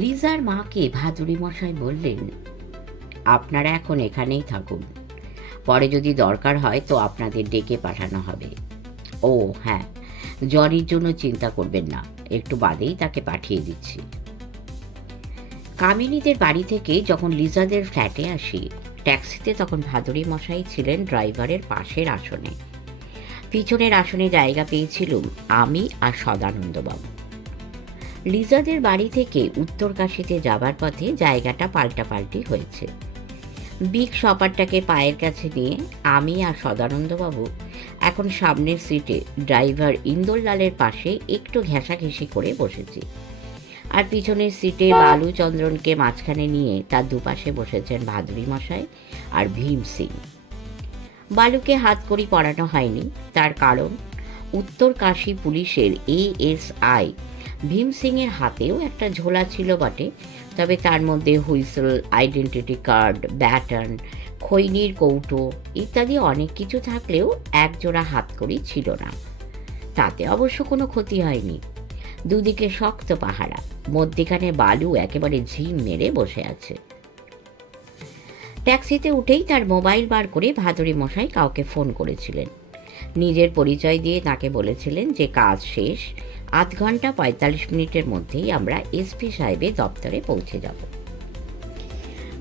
লিজার মাকে ভাদুড়ি মশাই বললেন, আপনারা এখন এখানেই থাকুন, পরে যদি দরকার হয় তো আপনাদের ডেকে পাঠানো হবে। ও হ্যাঁ, জরির জন্য চিন্তা করবেন না, একটু বাদেই তাকে পাঠিয়ে দিচ্ছি। কামিনীদের বাড়ি থেকে যখন লিজাদের ফ্ল্যাটে আসি, ট্যাক্সিতে তখন ভাদুড়ি মশাই ছিলেন ড্রাইভারের পাশের আসনে। পিছনের আসনে জায়গা পেয়েছিলুম আমি আর সদানন্দবাবু। লিজাদের বাড়ি থেকে উত্তরকাশীতে যাবার পথে জায়গাটা পাল্টাপাল্টি হয়েছে। বিগ শপারটাকে পায়ের কাছে নিয়ে আমি আর সদানন্দবাবু এখন সামনের সিটে ড্রাইভার ইন্দোরলালের পাশে একটু ঘেঁষাঘেঁষি করে বসেছি, আর পিছনের সিটে বালুচন্দ্রনকে মাঝখানে নিয়ে তার দুপাশে বসেছেন ভাদুড়ি মশাই আর ভীম সিং। বালুকে হাতকড়ি পরানো হয়নি, তার কারণ উত্তরকাশী পুলিশের এএসআই ভীম সিংয়ের হাতেও একটা ঝোলা ছিল বটে, তবে তার মধ্যে হুইসেল, আইডেন্টিটি কার্ড, ব্যাটন, খৈনির কৌটো ইত্যাদি অনেক কিছু থাকলেও একজোড়া হাতকড়ি ছিল না। তাতে অবশ্য কোনো ক্ষতি হয়নি। দুদিকে শক্ত পাহারা, মধ্যিখানে বালু একেবারে ঝিম মেরে বসে আছে। ট্যাক্সিতে উঠেই তার মোবাইল বার করে ভাদুড়ি মশাই কাউকে ফোন করেছিলেন। নিজের পরিচয় দিয়ে তাকে বলেছিলেন যে কাজ শেষ, ৮ ঘন্টা ৪৫ মিনিটের মধ্যেই আমরা এসপি সাহেবের দপ্তরে পৌঁছে যাব।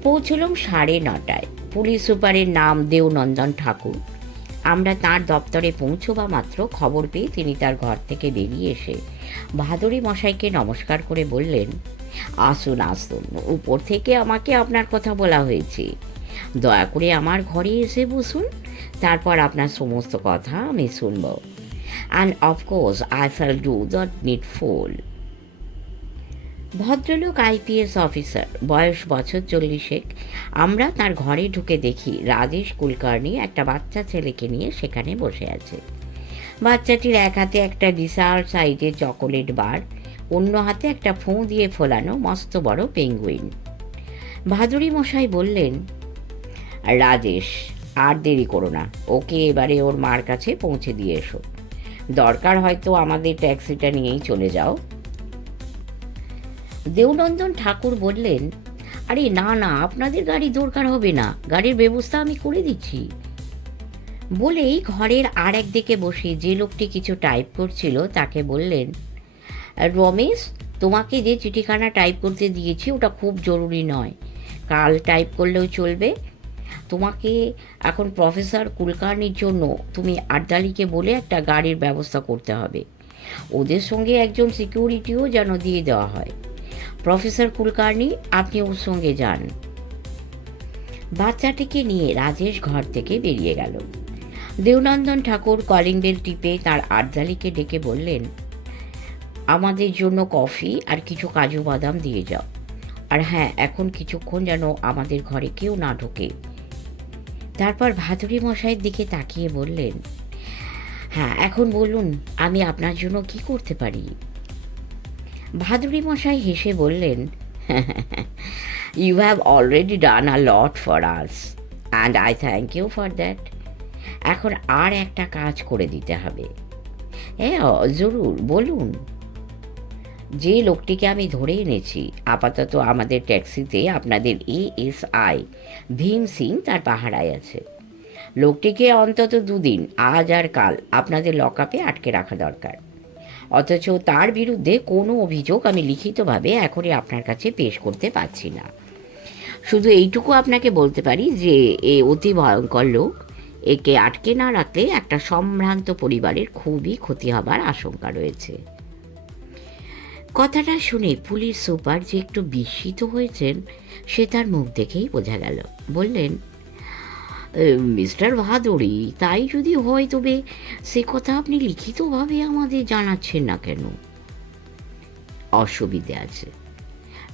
পৌঁছলাম 9:30টায়। পুলিশ সুপারের নাম দেওনন্দন ঠাকুর। আমরা তাঁর দপ্তরে পৌঁছবা মাত্র খবর পেয়ে তিনি তার ঘর থেকে বেরিয়ে এসে ভাদুড়ি মশাইকে নমস্কার করে বললেন, আসুন আসুন, উপর থেকে আমাকে আপনার কথা বলা হয়েছে, দয়া করে আমার ঘরে এসে বসুন, তারপর আপনার সমস্ত কথা আমি শুনব। And of course I shall do the needful. ভদ্রলোক আইপিএস অফিসার, বয়স বছর 40। আমরা তার ঘরে ঢুকে দেখি রাজেশ কুলকার্নি একটা বাচ্চা ছেলেকে নিয়ে সেখানে বসে আছে। বাচ্চাটির এক হাতে একটা বিশাল সাইজের চকোলেট বার, অন্য হাতে একটা ফোঁ দিয়ে ফোলানো মস্ত বড় পেঙ্গুইন। ভাদুড়ি মশাই বললেন, রাজেশ, আর দেরি করো না, ওকে এবারে ওর মার কাছে পৌঁছে দিয়ে এসো, দরকার হয়তো আমাদের ট্যাক্সিটা নিয়েই চলে যাও। দেওনন্দন ঠাকুর বললেন, আরে না না, আপনাদের গাড়ি দরকার হবে না, গাড়ির ব্যবস্থা আমি করে দিচ্ছি। বলেই ঘরের আর একদিকে বসে যে লোকটি কিছু টাইপ করছিল তাকে বললেন, রমেশ, তোমাকে যে চিঠিখানা টাইপ করতে দিয়েছি ওটা খুব জরুরি নয়, কাল টাইপ করলেও চলবে। তোমাকে এখন প্রফেসর কুলকার্নির জন্য তুমি আড্ডালিকে বলে একটা গাড়ির ব্যবস্থা করতে হবে, ওদের সঙ্গে একজন সিকিউরিটিও যেন দিয়ে দেওয়া হয়। প্রফেসর কুলকার্নি, আপনি ওর সঙ্গে যান। বাচ্চাটিকে নিয়ে রাজেশ ঘর থেকে বেরিয়ে গেল। দেওনন্দন ঠাকুর কলিং বেল টিপে তার আড্ডালিকে ডেকে বললেন, আমাদের জন্য কফি আর কিছু কাজু বাদাম দিয়ে যাও, আর হ্যাঁ, এখন কিছুক্ষণ যেন আমাদের ঘরে কেউ না ঢোকে। তারপর ভাদুড়ি মশাইয়ের দিকে তাকিয়ে বললেন, হ্যাঁ এখন বলুন, আমি আপনার জন্য কি করতে পারি? ভাদুড়ি মশাই হেসে বললেন, you have already done a lot for us and I thank you for that. এখন আর একটা কাজ করে দিতে হবে। হ্যাঁ জরুর, বলুন। যে লোকটিকে আমি ধরে এনেছি আপাতত আমাদের ট্যাক্সিতে আপনাদের এএসআই ভীম সিং তার পাহারায় আছে। লোকটিকে অন্তত 2 দিন, আজ আর কাল, আপনাদের লকআপে আটকে রাখা দরকার। অথচ তার বিরুদ্ধে কোনো অভিযোগ আমি লিখিতভাবে এখনই আপনার কাছে পেশ করতে পারছি না। শুধু এইটুকু আপনাকে বলতে পারি যে এ অতি ভয়ঙ্কর লোক, একে আটকে না রাখলে একটা সম্ভ্রান্ত পরিবারের খুবই ক্ষতি হবার আশঙ্কা রয়েছে। কথাটা শুনে পুলিশ সুপার যে একটু বিস্মিত হয়েছেন সে তার মুখ দেখেই বোঝা গেল। বললেন, মিস্টার ভাদুড়ি, তাই যদি হয় তবে সে কথা আপনি লিখিতভাবে আমাদের জানাচ্ছেন না কেন? অসুবিধে আছে,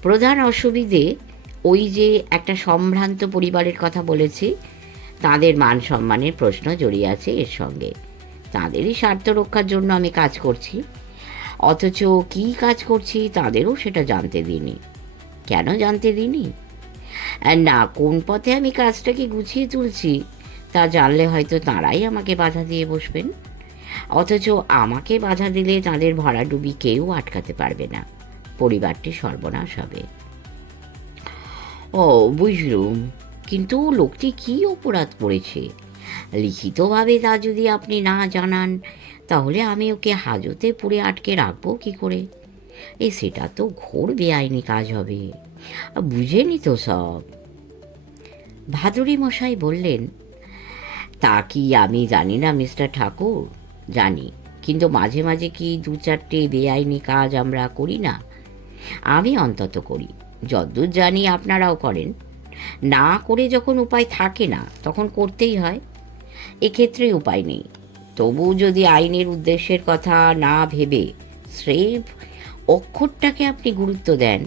প্রধান অসুবিধে ওই যে একটা সম্ভ্রান্ত পরিবারের কথা বলেছি, তাদের মান সম্মানের প্রশ্ন জড়িয়ে আছে এর সঙ্গে। তাদেরই স্বার্থ রক্ষার জন্য আমি কাজ করছি, অথচ কী কাজ করছি তাদেরও সেটা জানতে দিইনি। কেন জানতে দিইনি? না, কোন পথে আমি কাজটাকে গুছিয়ে তুলছি তা জানলে হয়তো তাঁরাই আমাকে বাধা দিয়ে বসবেন, অথচ আমাকে বাধা দিলে তাদের ভরাডুবি কেউ আটকাতে পারবে না। পরিবারটি সর্বনাশ হবে। ও, বুঝলুম, কিন্তু লোকটি কি অপরাধ করেছে? লিখিতভাবে তা যদি আপনি না জানান, তাহলে আমি ওকে হাজতে পুরে আটকে রাখবো কি করে? সেটা তো ঘোর বেআইনি কাজ হবে। বুঝেনি তো সব। ভাদুরী মশাই বললেন, তা কি আমি জানি না মিস্টার ঠাকুর? জানি, কিন্তু মাঝে মাঝে কি 2-4টে বেআইনি কাজ আমরা করি না? আমি অন্তত করি। যদ্দূর জানি আপনারাও করেন। না করে যখন উপায় থাকে না, তখন করতেই হয়। এক্ষেত্রে উপায় নেই। তবু যদি আইনের উদ্দেশ্যের কথা না ভেবে স্রেফ অক্ষরটাকে আপনি গুরুত্ব দেন,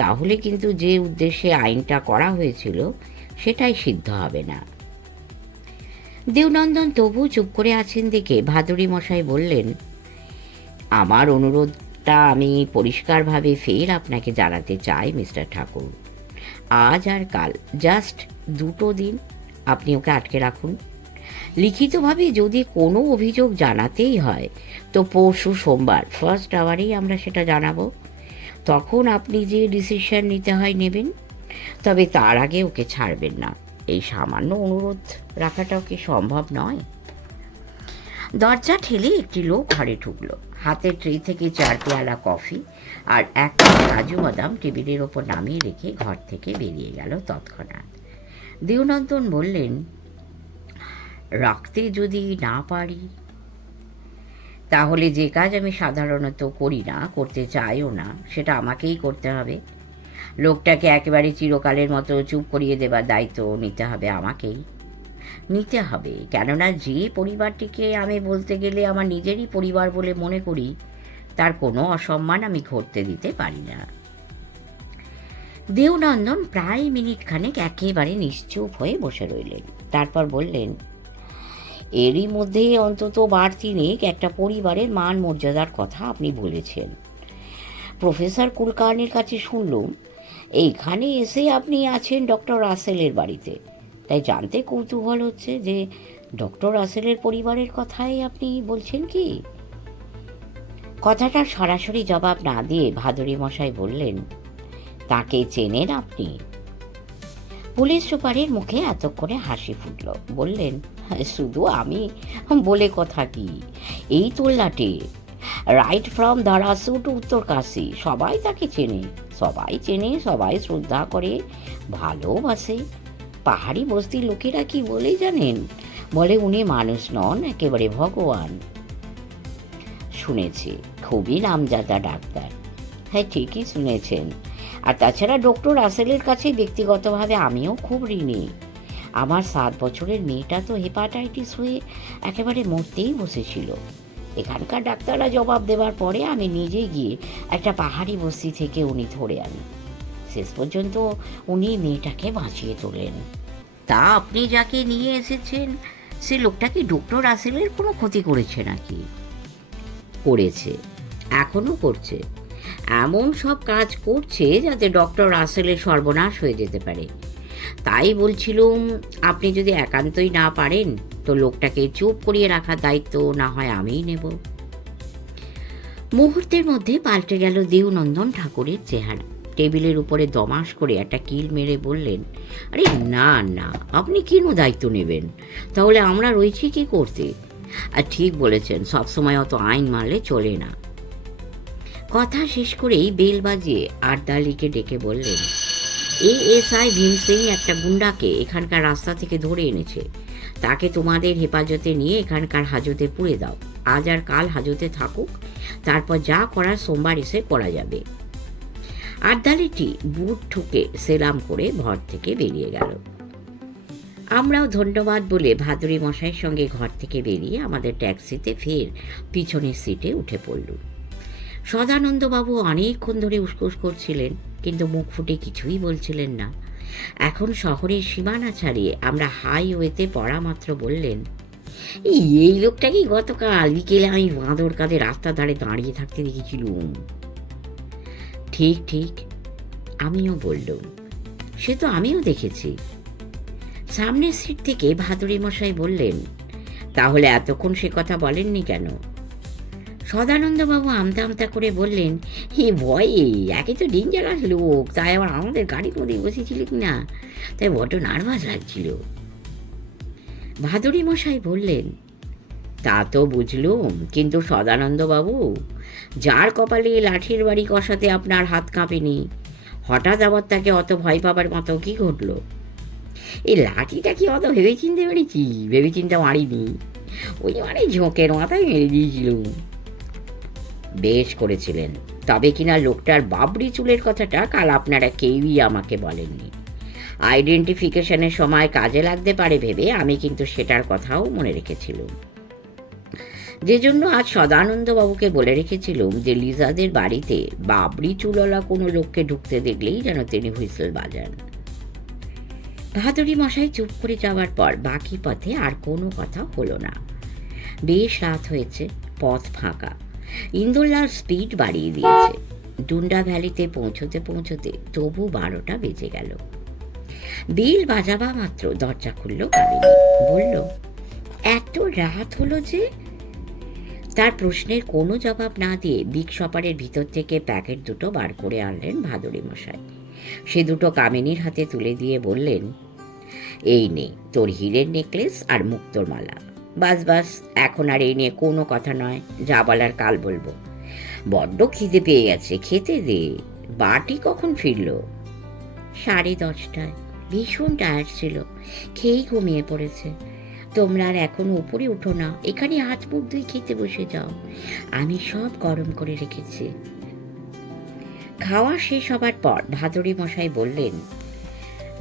তাহলে কিন্তু যে উদ্দেশ্যে আইনটা করা হয়েছিল সেটাই সিদ্ধ হবে না। দেওনন্দন তবু চুপ করে আছেন দেখে ভাদুরী মশাই বললেন, আমার অনুরোধটা আমি পরিষ্কারভাবে ফের আপনাকে জানাতে চাই মিস্টার ঠাকুর। আজ আর কাল, জাস্ট 2 দিন আপনি ওকে আটকে রাখুন। লিখিতভাবে যদি কোনো অভিযোগ জানাতেই হয়, তো পরশু সোমবার ফার্স্ট আওয়ারেই আমরা সেটা জানাবো। তখন আপনি যে ডিসিশন নিতে হয় নেবেন, তবে তার আগে ওকে ছাড়বেন না। এই সামান্য অনুরোধ রাখাটাও কি সম্ভব নয়? দরজা ঠেলে একটি লোক ঘরে ঢুকলো। হাতের ট্রে থেকে 4 পেয়ালা কফি আর 1 কাপ কাজু বাদাম টেবিলের ওপর নামিয়ে রেখে ঘর থেকে বেরিয়ে গেল তৎক্ষণাৎ। দেওনন্দন বললেন, রাখতে যদি না পারি, তাহলে যে কাজ আমি সাধারণত করি না, করতে চাইও না, সেটা আমাকেই করতে হবে। লোকটাকে একেবারে চিরকালের মতো চুপ করিয়ে দেবার দায়িত্ব নিতে হবে আমাকেই। নিতে হবে, কেননা যে পরিবারটিকে আমি বলতে গেলে আমার নিজেরই পরিবার বলে মনে করি, তার কোনো অসম্মান আমি ঘটতে দিতে পারি না। দেওনন্দন প্রায় মিনিটখানেক একেবারে নিশ্চুপ হয়ে বসে রইলেন। তারপর বললেন, এরই মধ্যে অন্তত 3 একটা পরিবারের মান মর্যাদার কথা আপনি বলেছেন। প্রফেসর কুলকার্নির কাছে শুনলুম এইখানে এসে আপনি আছেন ডক্টর রাসেলের বাড়িতে। তাই জানতে কৌতূহল হচ্ছে যে ডক্টর রাসেলের পরিবারের কথাই আপনি বলছেন কি? কথাটার সরাসরি জবাব না দিয়ে ভাদুরী মশাই বললেন, তাকে চেনেন আপনি? পুলিশ সুপারের মুখে এতক্ষণে হাসি ফুটল। বললেন, শুধু আমি বলে কথা কি, এই তোল্লাটে right from Dharasu two Uttarkashi সবাই তাকে চেনে, সবাই শ্রদ্ধা করে, ভালোবাসে। পাহাড়ি বস্তির লোকেরা কি বলে জানেন? বলে উনি মানুষ নন, একেবারে ভগবান। শুনেছি, খুবই নামজাদা ডাক্তার। হ্যাঁ, ঠিকই শুনেছেন। আর তাছাড়া ডক্টর রাসেলের কাছে ব্যক্তিগতভাবে আমিও খুব ঋণী। আমার 7 বছরের মেয়েটা তো হেপাটাইটিস হয়ে একেবারে মরতেই বসেছিল। এখানকার ডাক্তাররা জবাব দেওয়ার পরে আমি নিজে গিয়ে একটা পাহাড়ি বস্তি থেকে উনি ধরে আনি। শেষ পর্যন্ত উনি মেয়েটাকে বাঁচিয়ে তোলেন। তা আপনি যাকে নিয়ে এসেছেন, সে লোকটা কি ডক্টর রাসেলের কোনো ক্ষতি করেছে নাকি? করেছে, এখনো করছে। এমন সব কাজ করছে যাতে ডক্টর রাসেলের সর্বনাশ হয়ে যেতে পারে। তাই বলছিলুম, আপনি যদি একান্তই না পারেন, তো লোকটাকে চুপ করিয়ে রাখার দায়িত্ব না হয় আমিই নেব। মুহূর্তের মধ্যে পাল্টে গেল দেওনন্দন ঠাকুরের চেহারা। টেবিলের উপরে দমাস করে একটা কিল মেরে বললেন, আরে না না, আপনি কেন দায়িত্ব নেবেন? তাহলে আমরা রয়েছি কি করতে? আর ঠিক বলেছেন, সবসময় অত আইন মানলে চলে না। কথা শেষ করেই বেল বাজিয়ে আর্দালিকে ডেকে বললেন, এএসআই ভীম সিং একটা গুন্ডাকে এখানকার রাস্তা থেকে ধরে এনেছে। তাকে তোমাদের হেফাজতে নিয়ে এখানকার হাজতে পুরে দাও। আজ আর কাল হাজতে থাকুক, তারপর যা করার সোমবার এসে করা যাবে। আর্দালিটি বুট ঠুকে সেলাম করে ঘর থেকে বেরিয়ে গেল। আমরাও ধন্যবাদ বলে ভাদুরী মশাইয়ের সঙ্গে ঘর থেকে বেরিয়ে আমাদের ট্যাক্সিতে ফের পিছনের সিটে উঠে পড়লুম। সদানন্দবাবু অনেকক্ষণ ধরে উসকুস করছিলেন, কিন্তু মুখ ফুটে কিছুই বলছিলেন না। এখন শহরের সীমানা ছাড়িয়ে আমরা হাইওয়েতে পড়া মাত্র বললেন, এই লোকটাকে গতকাল বিকেলে আমি বাঁদর কাঁধে রাস্তার ধারে দাঁড়িয়ে থাকতে দেখেছিলুম। ঠিক ঠিক, আমিও বললুম, সে তো আমিও দেখেছি। সামনের সিট থেকে ভাদুরী মশাই বললেন, তাহলে এতক্ষণ সে কথা বলেননি কেন? সদানন্দবাবু আমতা আমতা করে বললেন, হে ভয়ে, একে তো ডেঞ্জারাস লোক, তাই আবার আমাদের গাড়ির মধ্যে বসেছিলি কি না, তাই বড্ড নার্ভাস লাগছিল। ভাদুরী মশাই বললেন, তা তো বুঝলুম, কিন্তু সদানন্দবাবু, যার কপালে লাঠির বাড়ি কষাতে আপনার হাত কাঁপেনি, হঠাৎ আবার তাকে অত ভয় পাবার মতো কি ঘটলো? এই লাঠিটা কি অত ভেবেচিন্তে মেরেছি? ভেবেচিন্তে মারিনি, ওই ঝোঁকের মাথায় মেরে দিয়েছিলুম। বেশ করেছিলেন, তবে কিনা লোকটার বাবরি চুলের কথাটা কাল আপনারা কেউই আমাকে বলেননি। আইডেন্টিফিকেশনের সময় কাজে লাগতে পারে ভেবে আমি কিন্তু সেটার কথাও মনে রেখেছিলুম। যে জন্য আজ সদানন্দবাবুকে বলে রেখেছিলুম যে লিজাদের বাড়িতে বাবরি চুলওয়ালা কোনো লোককে ঢুকতে দেখলেই যেন তিনি হুইসেল বাজান। ভাদুরী মশাই চুপ করে যাওয়ার পর বাকি পথে আর কোনো কথা হলো না। বেশ রাত হয়েছে, পথ ফাঁকা। ইন্দুরলাল স্পিড বাড়িয়ে দিয়েছে। ডুন্ডা ভ্যালিতে পৌঁছতে পৌঁছতে তবু 12টা বেজে গেল। বিল বাজাবা মাত্র দরজা খুলল কামিনী। বলল, এত রাত হলো যে? তার প্রশ্নের কোনো জবাব না দিয়ে বিগ শপারের ভিতর থেকে প্যাকেট দুটো বার করে আনলেন ভাদুরী মশাই। সে দুটো কামিনীর হাতে তুলে দিয়ে বললেন, এই নে তোর হীরের নেকলেস আর মুক্তোর মালা। বাস বাস, এখন আর এই নিয়ে কোনো কথা নয়, যা বলার কাল বলবো। বড্ড খিদে পেয়ে গেছে, খেতে দে। বাটি কখন ফিরল? 10:30টায়। ভীষণ টায়ার্ড ছিল, খেয়েই ঘুমিয়ে পড়েছে। তোমরা আর এখন উপরে উঠো না, এখানে হাত মুখ ধুয়ে খেতে বসে যাও, আমি সব গরম করে রেখেছি। খাওয়া শেষ হবার পর ভাদুরী মশাই বললেন,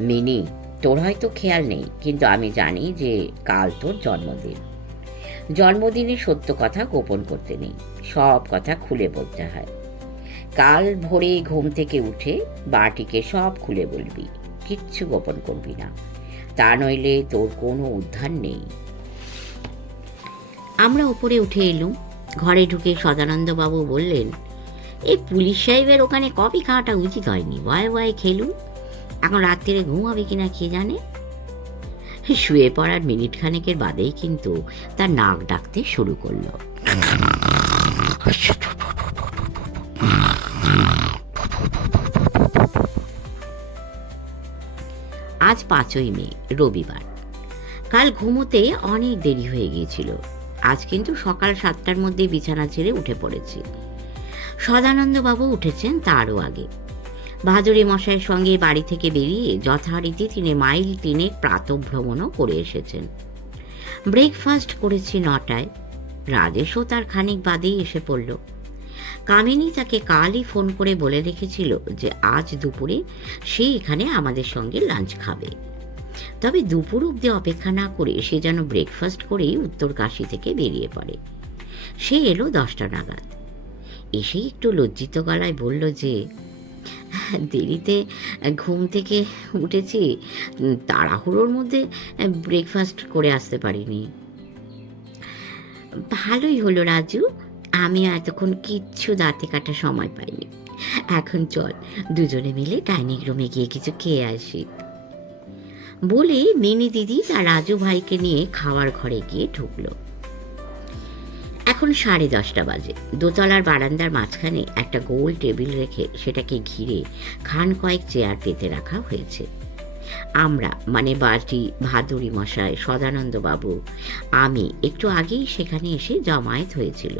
মিনি, তোর হয়তো খেয়াল নেই, কিন্তু আমি জানি যে কাল তোর জন্মদিন। জন্মদিনে সত্য কথা গোপন করতে নেই, সব কথা খুলে বলতে হয়। কাল ভোরে ঘুম থেকে উঠে বাটিকে সব খুলে বলবি, কিচ্ছু গোপন করবি না, তা নইলে তোর কোনো উদ্ধার নেই। আমরা উপরে উঠে এলুম। ঘরে ঢুকে সদানন্দবাবু বললেন, এই পুলিশ সাহেবের ওখানে কফি খাওয়াটা উচিত হয়নি, ভয়ে ভয়ে খেলুম। এখন রাত্রিরে ঘুম হবে কিনা কে জানে। শুয়ে পড়ার মিনিট খানেকের বাদেই কিন্তু তার নাক ডাকতে শুরু করলো। আজ 5ই মে, রবিবার। কাল ঘুমোতে অনেক দেরি হয়ে গিয়েছিল। আজ কিন্তু সকাল 7টার মধ্যে বিছানা ছেড়ে উঠে পড়েছি। সদানন্দবাবু উঠেছেন তারও আগে। ভাদুরী মশাইয়ের সঙ্গে বাড়ি থেকে বেরিয়ে যথারীতি তিনি মাইল 3 প্রাতঃভ্রমণও করে এসেছেন। ব্রেকফাস্ট করেছি 9টায়। রাজেশও তার খানিক বাদেই এসে পড়ল। কামিনী তাকে কালই ফোন করে বলে রেখেছিল যে আজ দুপুরে সে এখানে আমাদের সঙ্গে লাঞ্চ খাবে। তবে দুপুর অবধি অপেক্ষা না করে সে যেন ব্রেকফাস্ট করেই উত্তর কাশী থেকে বেরিয়ে পড়ে। সে এলো 10টা নাগাদ। এসেই একটু লজ্জিত গলায় বলল যে, দেরিতে ঘুম থেকে উঠেছি, তাড়াহুড়োর মধ্যে ব্রেকফাস্ট করে আসতে পারিনি। ভালোই হলো রাজু, আমি এতক্ষণ কিচ্ছু দাঁতে কাটার সময় পাইনি। এখন চল দুজনে মিলে ডাইনিং রুমে গিয়ে কিছু খেয়ে আসি। বলে মিনি দিদি তার রাজু ভাইকে নিয়ে খাওয়ার ঘরে গিয়ে ঢুকলো। এখন 10:30 বাজে। দোতলার বারান্দার মাঝখানে একটা গোল টেবিল রেখে সেটাকে ঘিরে খান কয়েক চেয়ার পেতে রাখা হয়েছে। আমরা মানে বাটি, ভাদুরী মশাই, সদানন্দবাবু, আমি একটু আগেই সেখানে এসে জমায়েত হয়েছিল।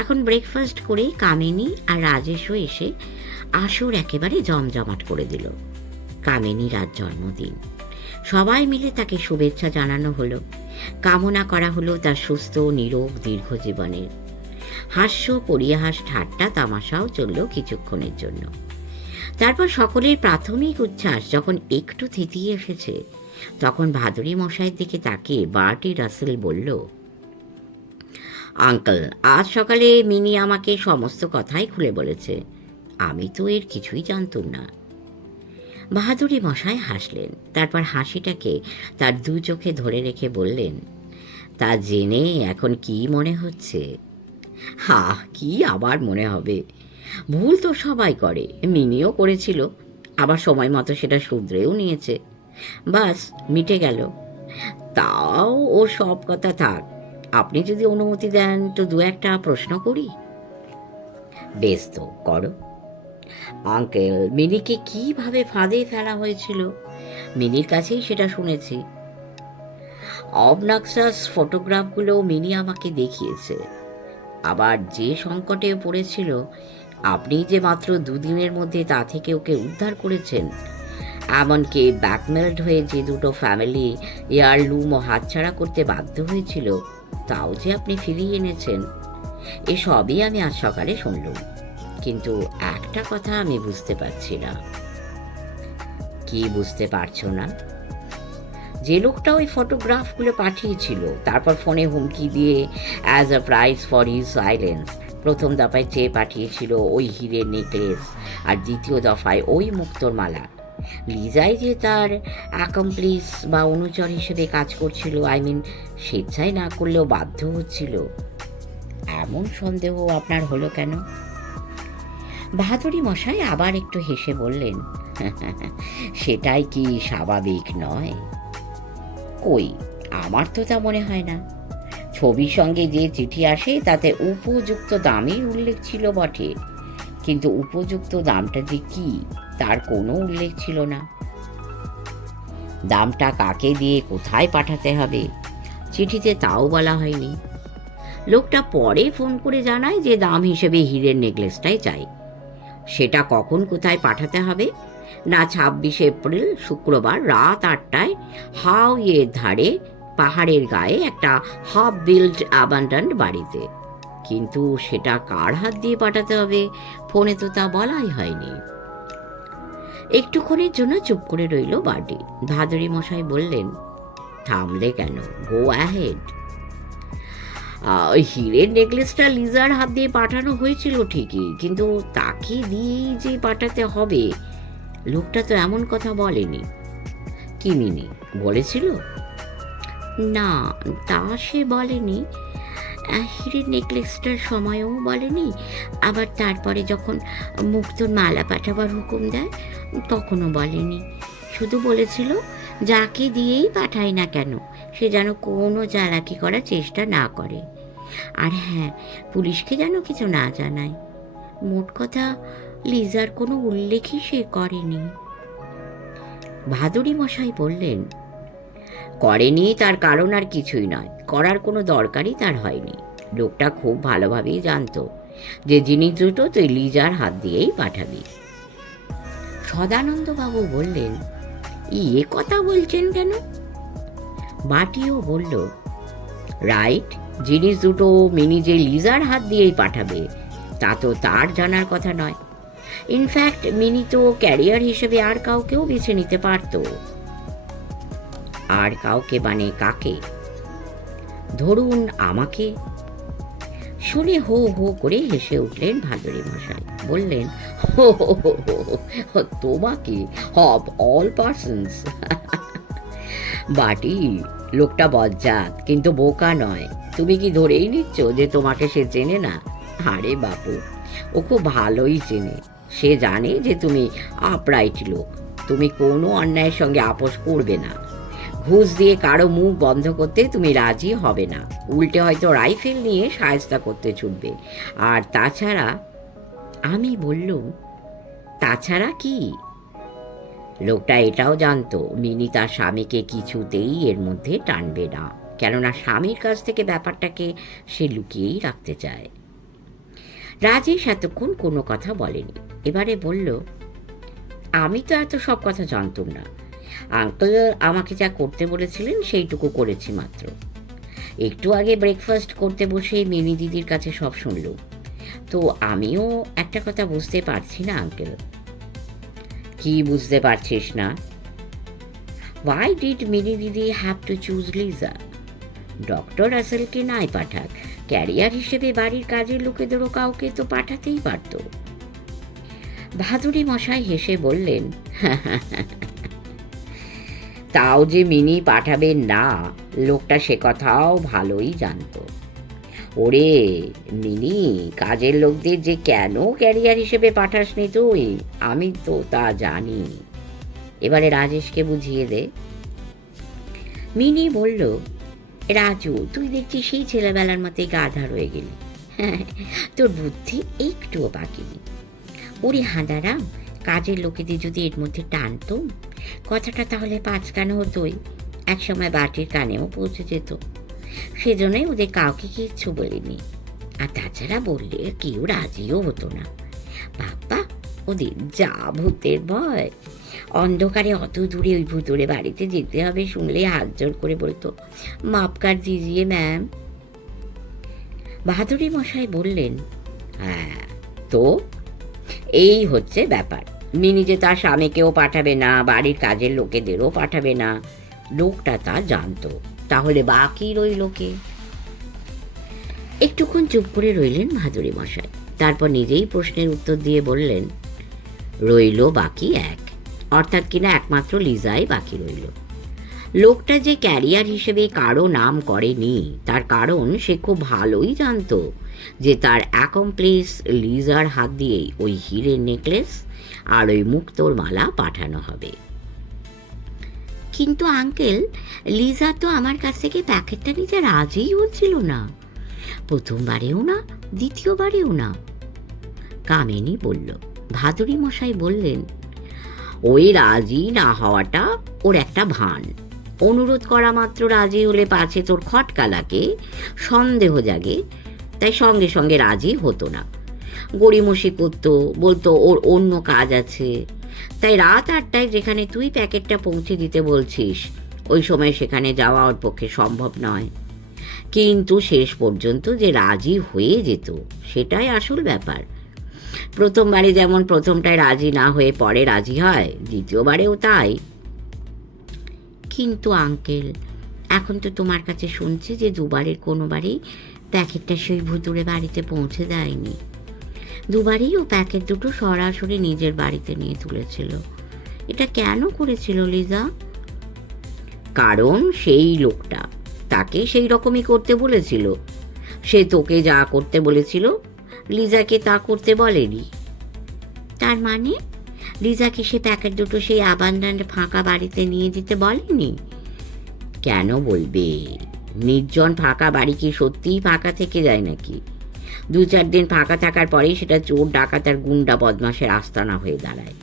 এখন ব্রেকফাস্ট করে কামিনী আর রাজেশও এসে আসর একেবারে জমজমাট করে দিল। কামিনীর আজ জন্মদিন। সবাই মিলে তাকে শুভেচ্ছা জানানো হলো। কামনা করা হলো তার সুস্থ নিরোগ দীর্ঘ জীবনের। হাস্য, পরিহাস, ঠাট্টা, তামাশাও চলল কিছুক্ষণের জন্য। তারপর সকলের প্রাথমিক উচ্ছ্বাস যখন একটু থিতিয়ে এসেছে, তখন ভাদুরী মশাইয়ের দিকে তাকিয়ে বার্টি রাসেল বলল, আঙ্কেল, আজ সকালে মিনি আমাকে সমস্ত কথাই খুলে বলেছে। আমি তো এর কিছুই জানতুম না। বাহাদুরী মশাই হাসলেন। তারপর হাসিটাকে তার 2 চোখে ধরে রেখে বললেন, তা জেনে এখন কি মনে হচ্ছে? কি আবার মনে হবে, ভুল তো সবাই করে, মিনিও করেছিল, আবার সময় মতো সেটা শুধরেও নিয়েছে। বাস, মিটে গেল। তাও ও সব কথা থাক, আপনি যদি অনুমতি দেন তো দু একটা প্রশ্ন করি। বেশ তো, করো। আঙ্কেল, মিনিকে কিভাবে ফাঁদে ফেলা হয়েছিল? মিনির কাছেই সেটা শুনেছি। অবনাক্সাস ফটোগ্রাফগুলো মিনি আমাকে দেখিয়েছে। আবার যে সংকটে পড়েছিল, আপনি যে মাত্র দুদিনের মধ্যে তা থেকে ওকে উদ্ধার করেছেন, এমনকি ব্ল্যাকমেলড হয়ে যে দুটো ফ্যামিলি এয়ারলুমও হাতছাড়া করতে বাধ্য হয়েছিল, তাও যে আপনি ফিরিয়ে এনেছেন, এসবই আমি আজ সকালে শুনলুম। কিন্তু একটা কথা আমি বুঝতে পারছি না। কি বুঝতে পারছো না? যে লোকটা ওই ফটোগ্রাফগুলো পাঠিয়েছিল, তারপর ফোনে হুমকি দিয়ে as a prize for his silence প্রথম দফায় চেয়ে পাঠিয়েছিল ওই হীরের নেকলেস, আর দ্বিতীয় দফায় ওই মুক্তোর মালা। লিজাই যে তার অ্যাকমপ্লিস বা অনুচর হিসেবে কাজ করছিল, স্বেচ্ছায় না করলেও বাধ্য হচ্ছিল, এমন সন্দেহ আপনার হলো কেন? বাহাদুরি মশাই আবার একটু হেসে বললেন, সেটাই কি স্বাভাবিক নয়? কই, আমার তো তা মনে হয় না। ছবির সঙ্গে যে চিঠি আসে তাতে উপযুক্ত দামের উল্লেখ ছিল বটে, কিন্তু উপযুক্ত দামটা যে কি তার কোনো উল্লেখ ছিল না। দামটা কাকে দিয়ে কোথায় পাঠাতে হবে চিঠিতে তাও বলা হয়নি। লোকটা পরে ফোন করে জানায় যে দাম হিসেবে হীরের নেকলেসটাই চাই। সেটা কখন কোথায় পাঠাতে হবে না, 26 এপ্রিল শুক্রবার রাত 8টায় হাওইয়ের ধারে পাহাড়ের গায়ে একটা হাফ বিল্ড অ্যাবান্ডান্ড বাড়িতে। কিন্তু সেটা কার হাত দিয়ে পাঠাতে হবে ফোনে তো তা বলাই হয়নি। একটুক্ষণের জন্য চুপ করে রইল বাড়ি। ভাদুরী মশাই বললেন, থামলে কেন? Go ahead. হীরের নেকলেসটা লিজার হাত দিয়ে পাঠানো হয়েছিল ঠিকই, কিন্তু তাকে দিয়েই যে পাঠাতে হবে লোকটা তো এমন কথা বলেনি। কি মিনি বলেছিল? না, তা সে বলেনি। হীরের নেকলেসটার সময়ও বলেনি, আবার তারপরে যখন মুক্তোর মালা পাঠাবার হুকুম দেয় তখনও বলেনি। শুধু বলেছিল যাকে দিয়েই পাঠায় না কেন সে যেন কোনো চালাকি করার চেষ্টা না করে, আর হ্যাঁ, পুলিশকে যেন কিছু না জানায়। মোট কথা, লিজার কোনো উল্লেখই সে করেনি। ভাদুরী মশাই বললেন, করেনি তার কারণ আর কিছুই নয়, করার কোনো দরকারই তার হয়নি। লোকটা খুব ভালোভাবেই জানতো যে জিনিস দুটো তুই লিজার হাত দিয়েই পাঠাবি। সদানন্দবাবু বললেন, এ কথা বলছেন কেন? বাটিও বলল, রাইট, জিনিস দুটো মিনি যে লিজার হাত দিয়েই পাঠাবে তা তো তার জানার কথা নয়। ইনফ্যাক্ট মিনি তো ক্যারিয়ার হিসেবে আর কাউকেও বেছে নিতে পারত। আর কাউকে মানে কাকে? ধরুন আমাকে। শুনে হো হো করে হেসে উঠলেন ভাদুরী মশাই। বললেন, হো হো হো হো, তোমাকে? Of all persons? বাটি, লোকটা বজ্জাত কিন্তু বোকা নয়। তুমি কি ধরেই নিচ্ছ যে তোমাকে সে চেনে না? আরে বাপু, ও খুব ভালোই চেনে। সে জানে যে তুমি আপরাইট লোক, তুমি কোনো অন্যায়ের সঙ্গে আপোষ করবে না। ঘুষ দিয়ে কারো মুখ বন্ধ করতে তুমি রাজি হবে না, উল্টে হয়তো রাইফেল নিয়ে সায়স্তা করতে ছুটবে। আর তাছাড়া, আমি বললুম, তাছাড়া কি? লোকটা এটাও জানতো মিনি তার স্বামীকে কিছুতেই এর মধ্যে টানবে না, কেননা স্বামীর কাছ থেকে ব্যাপারটাকে সে লুকিয়েই রাখতে চায়। রাজেশ এতক্ষণ কোনো কথা বলেনি। এবারে বলল, আমি তো এত সব কথা জানতাম না। আঙ্কেল আমাকে যা করতে বলেছিলেন সেইটুকু করেছি মাত্র। একটু আগে ব্রেকফাস্ট করতে বসে মিনি দিদির কাছে সব শুনলুম। তো আমিও একটা কথা বুঝতে পারছি না আঙ্কেল। কি বুঝতে পারছিস না? Why did মিনি দিদি have to choose Liza? Doctor রাসেলকে নাই পাঠাক, ক্যারিয়ার হিসেবে বাড়ির কাজের লোকেদেরও কাউকে তো পাঠাতেই পারত। ভাদুরী মশাই হেসে বললেন, তাও যে মিনি পাঠাবেন না, লোকটা সে কথাও ভালোই জানতো। ওরে মিনি, কাজের লোকদের যে কেন ক্যারিয়ার হিসেবে পাঠাসনি তুই, আমি তো তা জানি। এবারে রাজেশকে বুঝিয়ে দে। মিনি বলল, রাজু, তুই দেখছি সেই ছেলেবেলার মতোই গাধা রয়ে গেলি। হ্যাঁ, তোর বুদ্ধি একটুও বাকিনি। ওরে হাঁদারাম, কাজের লোকেদের যদি এর মধ্যে টানতো, কথাটা তাহলে ৫ কানে হতোই, একসময় বাটির কানেও পৌঁছে যেত। সেজন্যই ওদের কাউকে কিচ্ছু বলিনি। আর তাছাড়া বললে কেউ রাজিও হতো না। বাবা, ওদের যা ভূতের ভয়! অন্ধকারে অত দূরে ওই ভুতুরে বাড়িতে যেতে হবে শুনলে হাত জোর করে বলতো, মাপ কাট দিজিয়ে ম্যাম। বাহাদুরি মশাই বললেন, হ্যাঁ তো এই হচ্ছে ব্যাপার। মিনি যে তার স্বামীকেও পাঠাবে না, বাড়ির কাজের লোকেদেরও পাঠাবে না, লোকটা তা জানতো। তাহলে বাকি রইল কে? একটুক্ষণ চুপ করে রইলেন ভাদুরী মশাই, তারপর নিজেই প্রশ্নের উত্তর দিয়ে বললেন, রইল বাকি এক, অর্থাৎ কিনা একমাত্র লিজাই বাকি রইল। লোকটা যে ক্যারিয়ার হিসেবে কারো নাম করেনি, তার কারণ সে খুব ভালোই জানতো যে তার অ্যাকমপ্লিস লিজার হাত দিয়েই ওই হীরের নেকলেস আর ওই মুক্তোর মালা পাঠানো হবে। কিন্তু আঙ্কেল, লিজা তো আমার কাছ থেকে প্যাকেটটা নিতে রাজিই হচ্ছিল না, প্রথমবারেও না, দ্বিতীয়বারেও না। কামিনী বলল। ভাদুরী মশাই বললেন, ওই রাজি না হওয়াটা ওর একটা ভান। অনুরোধ করা মাত্র রাজি হলে পাছে তোর খটকা লাগে, সন্দেহ জাগে, তাই সঙ্গে সঙ্গে রাজি হতো না। গড়িমসি করতো, বলতো ওর অন্য কাজ আছে। তাই রাত ৮টায় যেখানে তুই প্যাকেটটা পৌঁছে দিতে বলছিস, ওই সময় সেখানে যাওয়া ওর পক্ষে সম্ভব নয়। কিন্তু শেষ পর্যন্ত যে রাজি হয়ে যেত, সেটাই আসল ব্যাপার। প্রথমবারে যেমন প্রথমটায় রাজি না হয়ে পরে রাজি হয়, দ্বিতীয়বারেও তাই। কিন্তু আঙ্কেল, এখন তো তোমার কাছে শুনছি যে দুবারের কোনোবারই প্যাকেটটা সেই ভুতুরে বাড়িতে পৌঁছে দেয়নি। দুবারই ও প্যাকেট দুটো সরাসরি নিজের বাড়িতে নিয়ে তুলেছিল। এটা কেন করেছিল লিজা? কারণ সেই লোকটা তাকে সেই রকমই করতে বলেছিল। সে তোকে যা করতে বলেছিল, লিজাকে তা করতে বলেনি। তার মানে লিজাকে সে প্যাকেট দুটো সেই আবান্ডান্ট ফাঁকা বাড়িতে নিয়ে দিতে বলেনি? কেন বলবে? নির্জন ফাঁকা বাড়ি কি সত্যিই ফাঁকা থেকে যায় নাকি? ২-৪ দিন ফাঁকা থাকার পরেই সেটা চোর, ডাকাত আর গুন্ডা বদমাশের আস্তানা হয়ে দাঁড়ায়।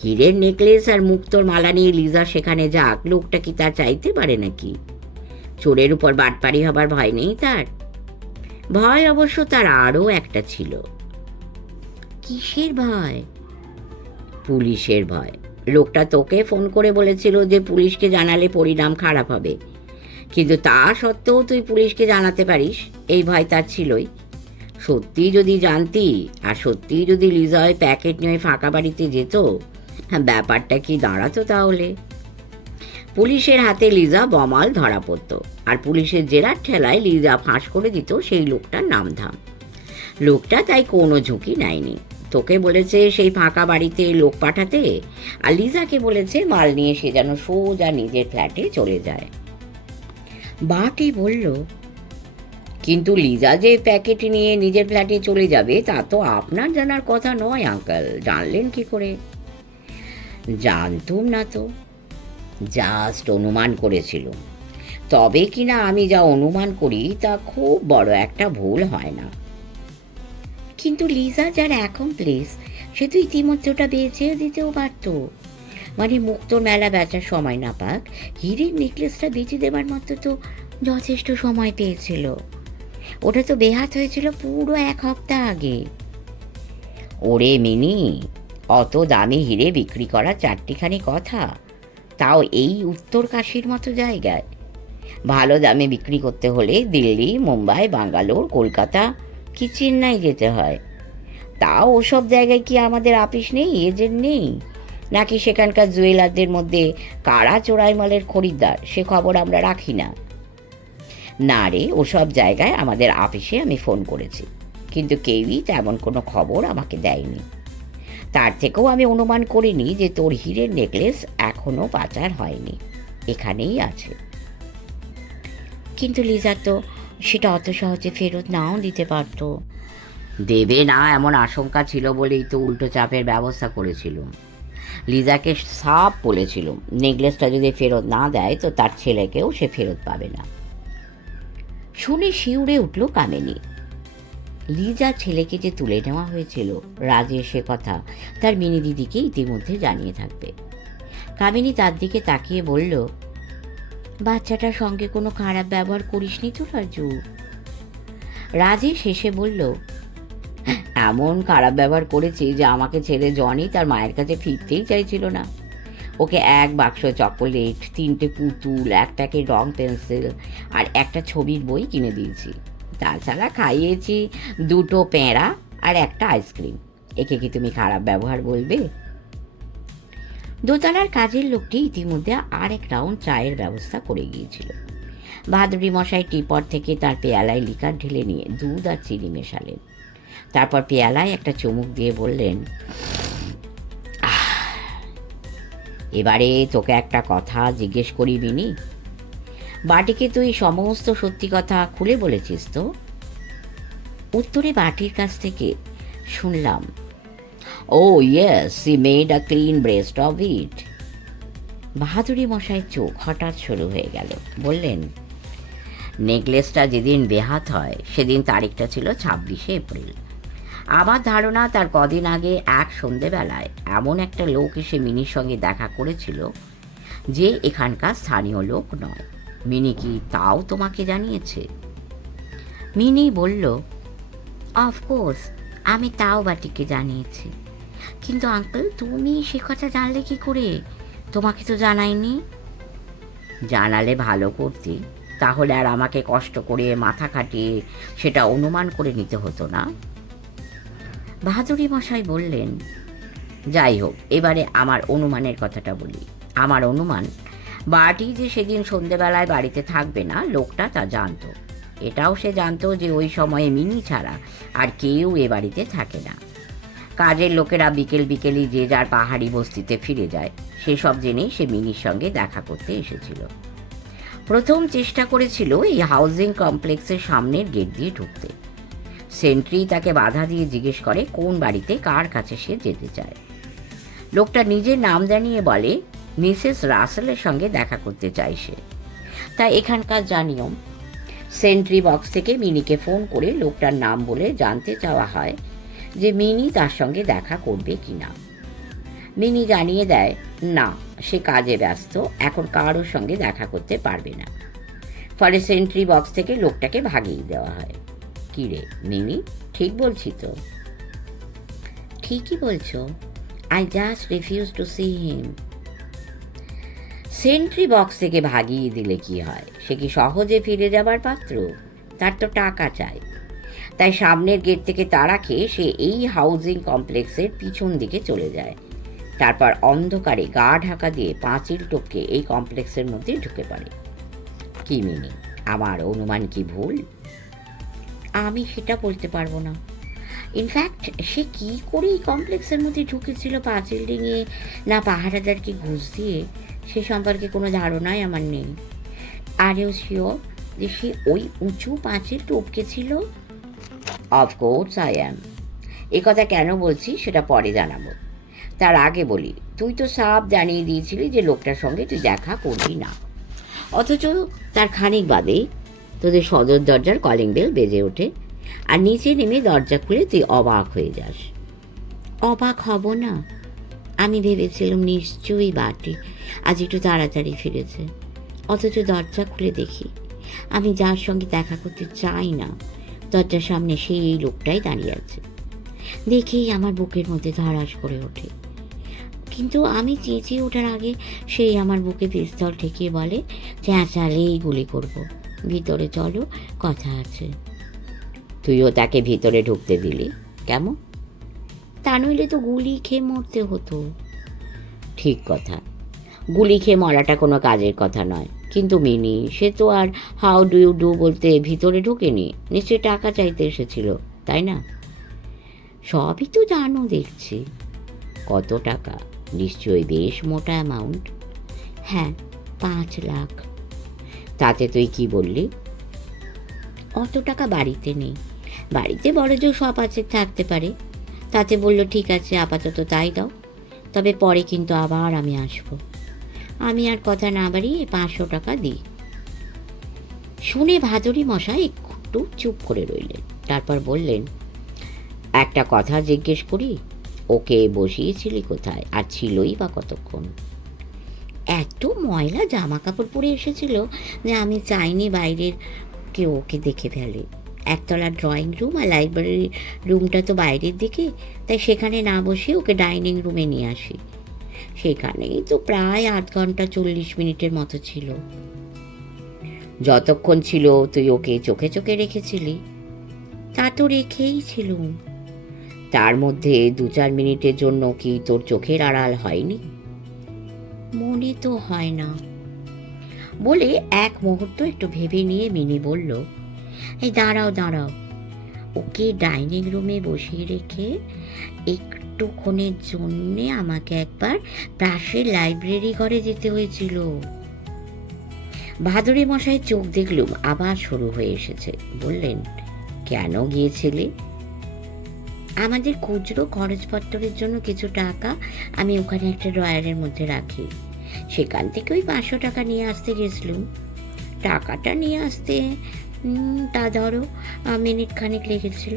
হীরের নেকলেস আর মুক্তোর মালা নিয়ে লিজা সেখানে যাক, লোকটা কি তা চাইতে পারে নাকি? চোরের উপর বাটপারি হবার ভয় নেই তার? ভয় অবশ্য তার আরও একটা ছিল। কিসের ভয়? পুলিশের ভয়। লোকটা তোকে ফোন করে বলেছিল যে পুলিশকে জানালে পরিণাম খারাপ হবে, কিন্তু তা সত্ত্বেও তুই পুলিশকে জানাতে পারিস, এই ভয় তার ছিলই। সত্যি যদি জানতি, আর সত্যি যদি লিজা ওই প্যাকেট নিয়ে ফাঁকা বাড়িতে যেত, ব্যাপারটা কি দাঁড়াতো তাহলে? পুলিশের হাতে লিজা বমাল ধরা পড়ত, আর পুলিশের জেরার ঠেলায় লিজা ফাঁস করে দিত সেই লোকটার নামধাম। লোকটা তাই কোনো ঝুঁকি নেয়নি। তোকে বলেছে সেই ফাঁকা বাড়িতে লোক পাঠাতে, আর লিজাকে বলেছে মাল নিয়ে সে যেন সোজা নিজের ফ্ল্যাটে চলে যায়। বাটি বলল, কিন্তু লিজা যে প্যাকেট নিয়ে নিজের ফ্ল্যাটে চলে যাবে তা তো আপনার জানার কথা নয় আঙ্কেল, জানলেন কি করে? জানতুম না তো, জাস্ট অনুমান করেছিল। তবে কিনা আমি যা অনুমান করি তা খুব বড় একটা ভুল হয় না। কিন্তু লিজা যার অ্যাকমপ্লিস, সে তো ইতিমধ্যে ওটা বেচেও দিতেও পারত। মানে মুক্তোর মেলা বেচার সময় না পাক, হীরের নেকলেসটা বেচে দেবার মতো তো যথেষ্ট সময় পেয়েছিল। ওটা তো বেহাত হয়েছিল পুরো ১ সপ্তাহ আগে। ওরে মিনি, অত দামি হিরে বিক্রি করা ৪টিখানি কথা, তাও এই উত্তর কাশীর মতো জায়গায়। ভালো দামে বিক্রি করতে হলে দিল্লি, মুম্বাই, বাঙ্গালোর, কলকাতা কি চেন্নাই যেতে হয়। তাও ওসব জায়গায় কি আমাদের আপিস নেই, এজেন্ট নেই? নাকি সেখানকার জুয়েলারদের মধ্যে কারা চোরাই মালের খরিদ্দার, সে খবর আমরা রাখি না? না রে, ওসব জায়গায় আমাদের আপিসে আমি ফোন করেছি, কিন্তু কেউই তেমন কোনো খবর আমাকে দেয়নি। তার থেকেও আমি অনুমান করিনি যে তোর হীরের নেকলেস এখনো পাচার হয়নি, এখানেই আছে। কিন্তু লিজা তো সেটা অত সহজে ফেরত নাও দিতে পারতো। দেবে না এমন আশঙ্কা ছিল বলেই তো উল্টো চাপের ব্যবস্থা করেছিল। লিজাকে সাফ বলেছিল নেকলেসটা যদি ফেরত না দেয় তো তার ছেলেকেও সে ফেরত পাবে না। শুনে শিউরে উঠল কামিনী। লিজার ছেলেকে যে তুলে নেওয়া হয়েছিল, রাজের সে কথা তার মিনি দিদিকে ইতিমধ্যে জানিয়ে থাকবে। কামিনী তার দিকে তাকিয়ে বলল, বাচ্চাটার সঙ্গে কোনো খারাপ ব্যবহার করিসনি তো রাজু? রাজে শেষে বলল, এমন খারাপ ব্যবহার করেছি যে আমাকে ছেড়ে জনি তার মায়ের কাছে ফিরতেই চাইছিল না। ওকে এক বাক্স চকোলেট, 3টে পুতুল, এক প্যাকেট রং পেন্সিল আর একটা ছবির বই কিনে দিয়েছি। তাছাড়া খাইয়েছি 2টো পেঁড়া আর একটা আইসক্রিম। একে কি তুমি খারাপ ব্যবহার বলবে? দোতলার কাজের লোকটি ইতিমধ্যে আর এক রাউন্ড চায়ের ব্যবস্থা করে গিয়েছিল। ভাদুড়ি মশাই টিপট থেকে তার পেয়ালায় লিকার ঢেলে নিয়ে দুধ আর চিনি মেশালেন। তারপর পেয়ালায় একটা চুমুক দিয়ে বললেন, এবারে তোকে একটা কথা জিজ্ঞেস করি বিনি। বাটিকে তুই সমস্ত সত্যি কথা খুলে বলেছিস তো? উত্তরে বাটির কাছ থেকে শুনলাম, oh yes, he made a clean breast of it. বাহাদুরি মশাইয়ের চোখ হঠাৎ শুরু হয়ে গেল। বললেন, নেকলেসটা যেদিন বেহাত হয় সেদিন তারিখটা ছিল 26শে এপ্রিল। আমার ধারণা তার কদিন আগে এক সন্ধেবেলায় এমন একটা লোক এসে মিনির সঙ্গে দেখা করেছিল যে এখানকার স্থানীয় লোক নয়। মিনি কি তাও তোমাকে জানিয়েছে? মিনি বলল, অফকোর্স আমি তাও বাটিকে জানিয়েছি, কিন্তু আঙ্কেল তুমি সে কথা জানলে কি করে? তোমাকে তো জানাইনি। জানালে ভালো করতে, তাহলে আর আমাকে কষ্ট করে মাথা খাটিয়ে সেটা অনুমান করে নিতে হতো না। বাহাদুরি মশাই বললেন, যাই হোক, এবারে আমার অনুমানের কথাটা বলি। আমার অনুমান, বাটি যে সেদিন সন্ধেবেলায় বাড়িতে থাকবে না লোকটা তা জানতো। এটাও সে জানতো যে ওই সময়ে মিনি ছাড়া আর কেউ এ বাড়িতে থাকে না। কাজের লোকেরা বিকেল বিকেলই যে যার পাহাড়ি বস্তিতে ফিরে যায়, সেসব জেনেই সে মিনির সঙ্গে দেখা করতে এসেছিল। প্রথম চেষ্টা করেছিল এই হাউজিং কমপ্লেক্সের সামনের গেট দিয়ে ঢুকতে। সেন্ট্রি তাকে বাধা দিয়ে জিজ্ঞেস করে কোন বাড়িতে কার কাছে সে যেতে চায়। লোকটা নিজের নাম জানিয়ে বলে মিসেস রাসেলের সঙ্গে দেখা করতে চায় সে। তাই এখানকার যা নিয়ম, সেন্ট্রি বক্স থেকে মিনিকে ফোন করে লোকটার নাম বলে জানতে চাওয়া হয় যে মিনি তার সঙ্গে দেখা করবে কি না। মিনি জানিয়ে দেয় না, সে কাজে ব্যস্ত, এখন কারোর সঙ্গে দেখা করতে পারবে না। ফলে সেন্ট্রি বক্স থেকে লোকটাকে ভাগিয়ে দেওয়া হয়। কি রে মিনি, ঠিক বলছি তো? ঠিকই বলছো, I just refuse to see him. Sentry box থেকে ভাগিয়ে দিলে কি হয়? সে কি সহজে ফিরে যাবার পাত্র? তার তো টাকা চাই। তাই সামনের গেট থেকে তাড়া খেয়ে সে এই হাউজিং কমপ্লেক্সের পিছন দিকে চলে যায়। তারপর অন্ধকারে গা ঢাকা দিয়ে পাঁচিল টপকে এই কমপ্লেক্সের মধ্যে ঢুকে পড়ে। কি মিনি, আমার অনুমান কি ভুল? আমি সেটা বলতে পারবো না। ইনফ্যাক্ট সে কি করে এই কমপ্লেক্সের মধ্যে ঢুকেছিল পাঁচিল ডিঙিয়ে না পাহারাদারকে ঘুষ দিয়ে, সে সম্পর্কে কোনো ধারণাই আমার নেই। আর ইউ শিওর যে সে ওই উঁচু পাঁচিল টপকেছিল? Of course I am. এ কথা কেন বলছি সেটা পরে জানাবো। তার আগে বলি, তুই তো সাফ জানিয়ে দিয়েছিলি যে লোকটার সঙ্গে তুই দেখা করবি না, অথচ তার খানিক বাদেই তোদের সদর দরজার কলিং বেল বেজে ওঠে আর নিচে নেমে দরজা খুলে তুই অবাক হয়ে যাস। অবাক হব না? আমি ভেবেছিলাম নিশ্চয়ই বাটি আজ একটু তাড়াতাড়ি ফিরেছে, অথচ দরজা খুলে দেখি আমি যার সঙ্গে দেখা করতে চাই না দরজার সামনে সেই লোকটাই দাঁড়িয়ে আছে। দেখেই আমার বুকের মধ্যে ধড়াস করে ওঠে, কিন্তু আমি চেঁচিয়ে ওঠার আগে সেই আমার বুকে পিস্তল ঠেকিয়ে বলে, চেঁচালেই গুলি করব, ভিতরে চলো, কথা আছে। তুইও তাকে ভিতরে ঢুকতে দিলি? কেমন? তা নইলে তো গুলি খেয়ে মরতে হতো। ঠিক কথা, গুলি খেয়ে মরাটা কোনো কাজের কথা নয়, কিন্তু মিনি সে তো আর হাউ ডু ইউ ডু বলতে ভিতরে ঢুকেনি, নিশ্চয়ই টাকা চাইতে এসেছিল, তাই না? সবই তো জানো দেখছি। কত টাকা? নিশ্চয়ই বেশ মোটা অ্যামাউন্ট। হ্যাঁ, 5 লাখ। তাতে তুই কি বললি? অত টাকা বাড়িতে নেই, বাড়িতে বড় জোর সব আছে, থাকতে পারে। তাতে বলল, ঠিক আছে আপাতত তাই দাও, তবে পরে কিন্তু আবার আমি আসবো। আমি আর কথা না বাড়িয়ে 500 টাকা দিই। শুনে ভাদুরী মশাই একটু চুপ করে রইলেন। তারপর বললেন, একটা কথা জিজ্ঞেস করি, ওকে বসিয়েছিলি কোথায়, আর ছিলই বা কতক্ষণ? এত ময়লা জামা কাপড় পরে এসেছিল যে আমি চাইনি বাইরের কেউ ওকে দেখে ফেলে। একতলার ড্রয়িং রুম আর লাইব্রেরি রুমটা তো বাইরের দিকে, তাই সেখানে না বসে ওকে ডাইনিং রুমে নিয়ে আসি। সেখানেই তো প্রায় 8 ঘন্টা 40 মিনিটের মতো ছিল। যতক্ষণ ছিল তুই ওকে চোখে চোখে রেখেছিলি? তা তো রেখেই ছিলুম। তার মধ্যে 2-4 মিনিটের জন্য কি তোর চোখের আড়াল হয়নি? মনে তো হয় না। বলে এক মুহূর্ত একটু ভেবে নিয়ে মিনি বলল, এই দাঁড়াও দাঁড়াও, ওকে ডাইনিং রুমে বসিয়ে রেখে একটুক্ষণের জন্যে আমাকে একবার পাশের লাইব্রেরি ঘরে যেতে হয়েছিল। ভাদুরী মশাই চোখ দেখলুম আবার শুরু হয়ে এসেছে। বললেন, কেন গিয়েছিলে? আমাদের খুচরো খরচপত্রের জন্য কিছু টাকা আমি ওখানে একটা ড্রয়ারের মধ্যে রাখি। সেখান থেকে ওই 500 টাকা নিয়ে আসতে গেছিলুম। টাকাটা নিয়ে আসতে তা ধরো মিনিট খানেক লেগেছিল।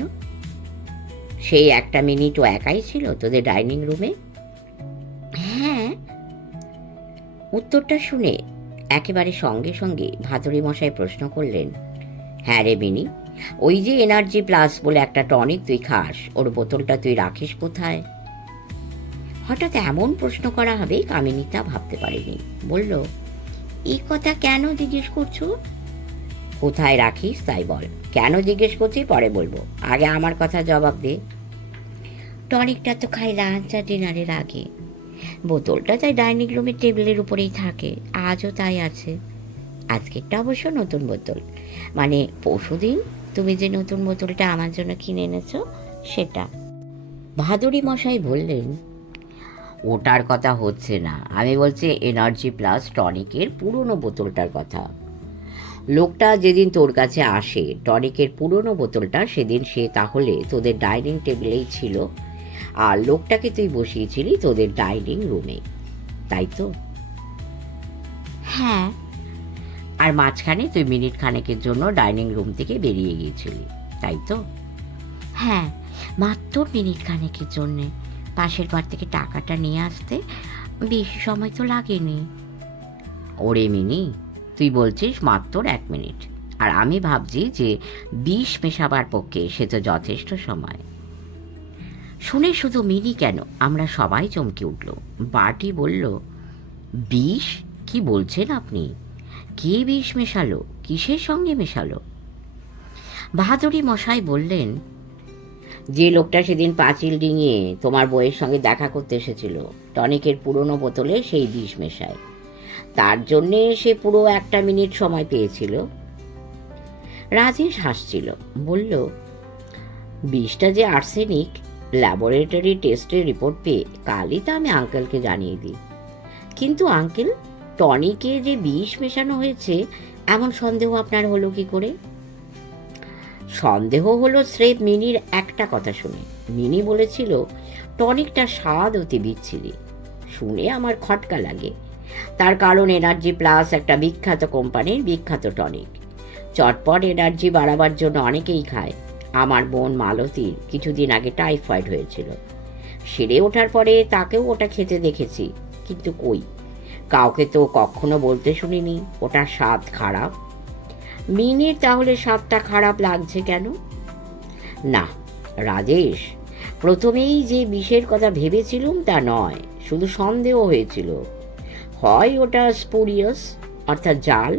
সেই একটা মিনিট ও একাই ছিল তোদের ডাইনিং রুমে? হ্যাঁ। উত্তরটা শুনে একেবারে সঙ্গে সঙ্গে ভাদুরী মশাই প্রশ্ন করলেন, হ্যাঁ রে মিনি, ওই যে এনার্জি প্লাস বলে একটা টনিক তুই খাস, ওর বোতলটা তুই রাখিস কোথায়? হঠাৎ এমন প্রশ্ন করা হবে কামিনী তা ভাবতে পারেনি। বলল, এই কথা কেন জিজ্ঞেস করছো? কোথায় রাখিস তাই বল। কেন জিজ্ঞেস করছি পরে বলবো, আগে আমার কথা জবাব দে। টনিকটা তো খাই লাঞ্চ আর ডিনারের আগে। বোতলটা তাই ডাইনিং রুমের টেবিলের উপরেই থাকে, আজও তাই আছে। আজকেরটা অবশ্য নতুন বোতল, মানে পরশুদিন তুমি যে নতুন বোতলটা আমার জন্য কিনে এনেছো সেটা। ভাদুরী মশাই বললেন, ওটার কথা হচ্ছে না, আমি বলছি এনার্জি প্লাস টনিকের পুরনো বোতলটার কথা। লোকটা যেদিন তোর কাছে আসে টনিকের পুরনো বোতলটা, সেদিন সে তাহলে তোদের ডাইনিং টেবিলেই ছিল, আর লোকটাকে তুই বসিয়েছিলি তোদের ডাইনিং রুমে, তাই তো? হ্যাঁ। আর মাঝখানে তুই মিনিট খানেকের জন্য ডাইনিং রুম থেকে বেরিয়ে গিয়েছিলি, তাই তো? হ্যাঁ, মাত্র মিনিট খানেকের জন্যে। পাশের ঘর থেকে টাকাটা নিয়ে আসতে বেশি সময় তো লাগেনি। ওরে মিনি, তুই বলছিস মাত্র 1 মিনিট, আর আমি ভাবছি যে বিষ মেশাবার পক্ষে সে তো যথেষ্ট সময়। শুনে শুধু মিনি কেন, আমরা সবাই চমকে উঠল। বাটি বলল, বিষ? কি বলছেন আপনি? কে বিষ মেশালো? কিসের সঙ্গে মেশালো? বাহাদুরী মশাই বললেন, যে লোকটা সেদিন পাঁচিল ডিঙিয়ে তোমার বউয়ের সঙ্গে দেখা করতে এসেছিল, টনিকের পুরনো বোতলে সেই বিষ মেশায়। তার জন্যে সে পুরো 1 মিনিট সময় পেয়েছিল। রাজেশ হাসছিল, বলল, বিষটা যে আর্সেনিক, ল্যাবরেটরি টেস্টের রিপোর্ট পেয়ে কালই তা আমি আঙ্কেলকে জানিয়ে দিই। কিন্তু আঙ্কেল, টনিকে যে বিষ মেশানো হয়েছে এমন সন্দেহ আপনার হলো কি করে? সন্দেহ হলো স্রেফ মিনির একটা কথা শুনে। মিনি বলেছিল টনিকটা স্বাদ অতি বিচ্ছিরি। শুনে আমার খটকা লাগে। তার কারণ এনার্জি প্লাস একটা বিখ্যাত কোম্পানির বিখ্যাত টনিক। চটপট এনার্জি বাড়াবার জন্য অনেকেই খায়। আমার বোন মালতীর কিছুদিন আগে টাইফয়েড হয়েছিল। সেরে ওঠার পরে তাকেও ওটা খেতে দেখেছি, কিন্তু কই, কাউকে তো কখনো বলতে শুনিনি ওটার স্বাদ খারাপ। মিনির তাহলে স্বাদটা খারাপ লাগছে কেন? না রাজেশ, প্রথমেই যে বিষের কথা ভেবেছিলুম তা নয়, শুধু সন্দেহ হয়েছিল। হয় ওটা স্পুরিয়াস অর্থাৎ জাল,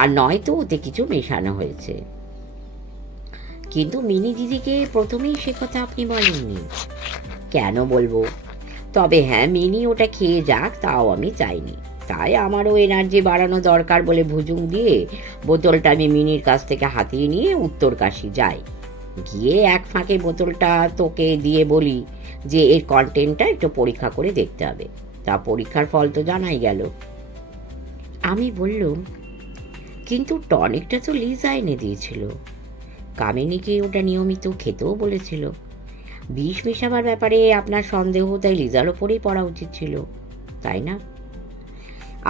আর নয়তো ওতে কিছু মেশানো হয়েছে। কিন্তু মিনি দিদিকে প্রথমেই সে কথা আপনি বলেননি। কেন বলবো? তবে হ্যাঁ, মিনি ওটা খেয়ে যাক তাও আমি চাইনি। তাই আমারও এনার্জি বাড়ানো দরকার বলে ভুজুং দিয়ে বোতলটা আমি মিনির কাছ থেকে হাতিয়ে নিয়ে উত্তরকাশী যাই। গিয়ে এক ফাঁকে বোতলটা তোকে দিয়ে বলি যে এর কন্টেন্টটা একটু পরীক্ষা করে দেখতে হবে। তা পরীক্ষার ফল তো জানাই গেল। আমি বললুম, কিন্তু টনিকটা তো লিজা এনে দিয়েছিল। কামিনীকে ওটা নিয়মিত খেতেও বলেছিল। বিষ মেশাবার ব্যাপারে আপনার সন্দেহ তাই লিজার ওপরেই পড়া উচিত ছিল, তাই না?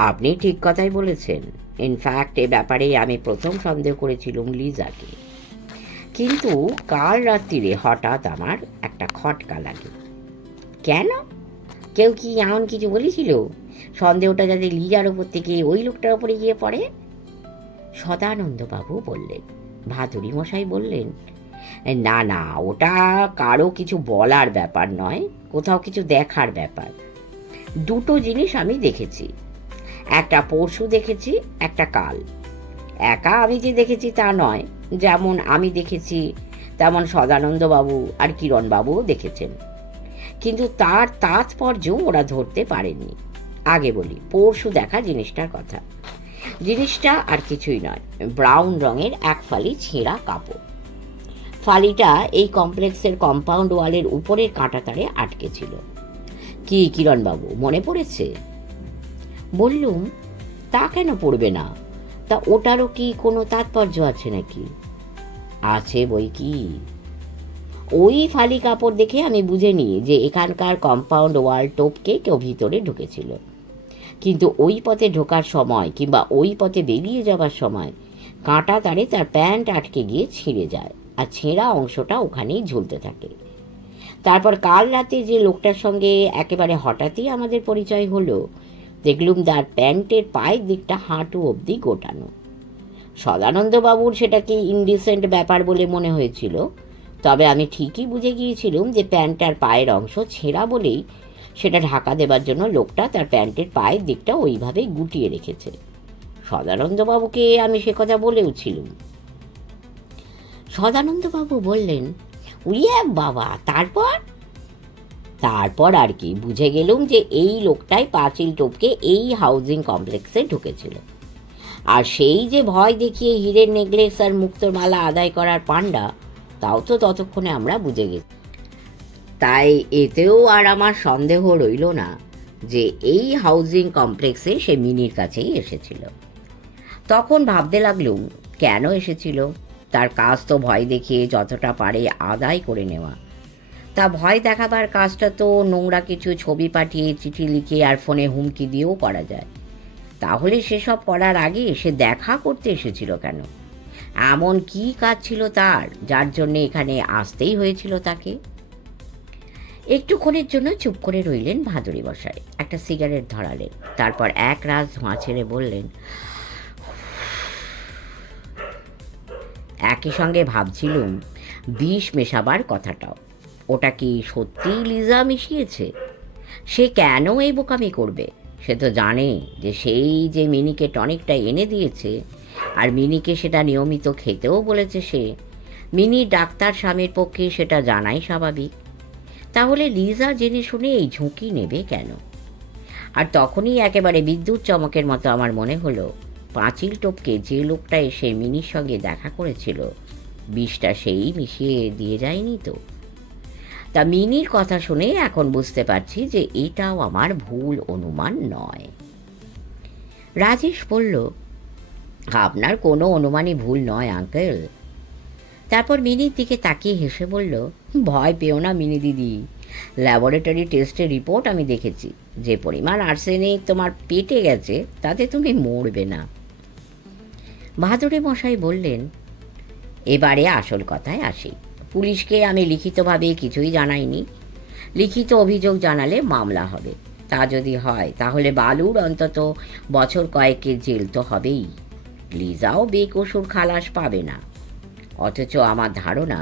আপনি ঠিক কথাই বলেছেন। ইনফ্যাক্ট এ ব্যাপারে আমি প্রথম সন্দেহ করেছিলাম লিজাকে, কিন্তু কাল রাত্রিরে হঠাৎ আমার একটা খটকা লাগে। কেন? কেউ কি এমন কিছু বলেছিল সন্দেহটা যাতে লিজার ওপর থেকে ওই লোকটার ওপরে গিয়ে পড়ে? সদানন্দবাবু বললেন। ভাদুরী মশাই বললেন, না না, ওটা কারো কিছু বলার ব্যাপার নয়, কোথাও কিছু দেখার ব্যাপার। দুটো জিনিস আমি দেখেছি, একটা পরশু দেখেছি, একটা কাল। একা আমি যে দেখেছি তা নয়, যেমন আমি দেখেছি তেমন সদানন্দবাবু আর কিরণবাবুও দেখেছেন, কিন্তু তার তাৎপর্য ওরা ধরতে পারেননি। আগে বলি পরশু দেখা জিনিসটার কথা। জিনিসটা আর কিছুই নয়, ব্রাউন রঙের এক ফালি ছেঁড়া কাপড়। ফালিটা এই কমপ্লেক্সের কম্পাউন্ড ওয়ালের উপরের কাঁটাতারে আটকে ছিল। কি কিরণবাবু, মনে পড়েছে? বললুম, তা কেন পড়বে না? তা ওটারও কি কোনো তাৎপর্য আছে নাকি? আছে বই কি। ওই ফালি কাপড় দেখে আমি বুঝে নিই যে এখানকার কম্পাউন্ড ওয়াল টপকে কেউ ভিতরে ঢুকেছিল, কিন্তু ওই পথে ঢোকার সময় কিংবা ওই পথে বেরিয়ে যাবার সময় কাঁটা তারে তার প্যান্ট আটকে গিয়ে ছিঁড়ে যায়, আর ছেঁড়া অংশটা ওখানেই ঝুলতে থাকে। তারপর কাল রাতে যে লোকটার সঙ্গে একেবারে হঠাৎই আমাদের পরিচয় হলো, দেখলুম তার প্যান্টের পায়ের দিকটা হাঁটু অবধি গোটানো। সদানন্দবাবুর সেটাকে ইনডিসেন্ট ব্যাপার বলে মনে হয়েছিল, তবে আমি ঠিকই বুঝে গিয়েছিলাম যে প্যান্টটার পায়ের অংশ ছেঁড়া বলেই সেটা ঢাকা দেবার জন্য লোকটা তার প্যান্টের পায়ের দিকটা ওইভাবে গুটিয়ে রেখেছে। সদানন্দবাবুকে আমি সে কথা বলেওছিলুম। সদানন্দবাবু বললেন, উইয়ে বাবা, তারপর? তারপর আর কি, বুঝে গেলুম যে এই লোকটাই পাঁচিল টপকে এই হাউজিং কমপ্লেক্সে ঢুকেছিল। আর সেই যে ভয় দেখিয়ে হীরের নেকলেস আর মুক্তোর মালা আদায় করার পাণ্ডা, তাও তো ততক্ষণে আমরা বুঝে গেছি। তাই এতেও আর আমার সন্দেহ রইল না যে এই হাউজিং কমপ্লেক্সে সে মিনির কাছেই এসেছিল। তখন ভাবতে লাগলুম, কেন এসেছিল? তার কাজ তো ভয় দেখিয়ে যতটা পারে আদায় করে নেওয়া। তা ভয় দেখাবার কাজটা তো নোংরা কিছু ছবি পাঠিয়ে, চিঠি লিখে আর ফোনে হুমকি দিয়েও করা যায়। তাহলে সেসব করার আগে সে দেখা করতে এসেছিল কেন? এমন কি কাজ ছিল তার, যার জন্যে এখানে আসতেই হয়েছিল তাকে? একটুক্ষণের জন্য চুপ করে রইলেন ভাদুরী মশাই, একটা সিগারেট ধরালেন, তারপর এক রাজ ধোঁয়া ছেড়ে বললেন, একই সঙ্গে ভাবছিলুম বিষ মেশাবার কথাটাও। ওটা কি সত্যিই লিজা মিশিয়েছে? সে কেন এই বোকামি করবে? সে তো জানে যে সেই যে মিনিকে টনিকটা এনে দিয়েছে, আর মিনিকে সেটা নিয়মিত খেতেও বলেছে সে। মিনি ডাক্তার স্বামীর পক্ষে সেটা জানাই স্বাভাবিক। তাহলে লিজা জেনে শুনে এই ঝুঁকি নেবে কেন? আর তখনই একেবারে বিদ্যুৎ চমকের মতো আমার মনে হলো, পাঁচিল টপকে যে লোকটা এসে মিনির সঙ্গে দেখা করেছিল, বিষটা সেই মিশিয়ে দিয়ে যায়নি তো? তা মিনির কথা শুনে এখন বুঝতে পারছি যে এটাও আমার ভুল অনুমান নয়। রাজেশ বলল, আপনার কোনো অনুমানই ভুল নয় আঙ্কেল। তারপর মিনির দিকে তাকিয়ে হেসে বলল, ভয় পেও না মিনি দিদি, ল্যাবরেটরি টেস্টের রিপোর্ট আমি দেখেছি। যে পরিমাণ আর্সেনিক তোমার পেটে গেছে তাতে তুমি মরবে না। ভাদুরী মশাই বললেন, এবারে আসল কথায় আসি। পুলিশকে আমি লিখিতভাবে কিছুই জানাইনি। লিখিত অভিযোগ জানালে মামলা হবে। তা যদি হয় তাহলে বালুর অন্তত বছর কয়েকের জেল তো হবেই। লিজাও বেকসুর খালাস পাবে না। অথচ আমার ধারণা,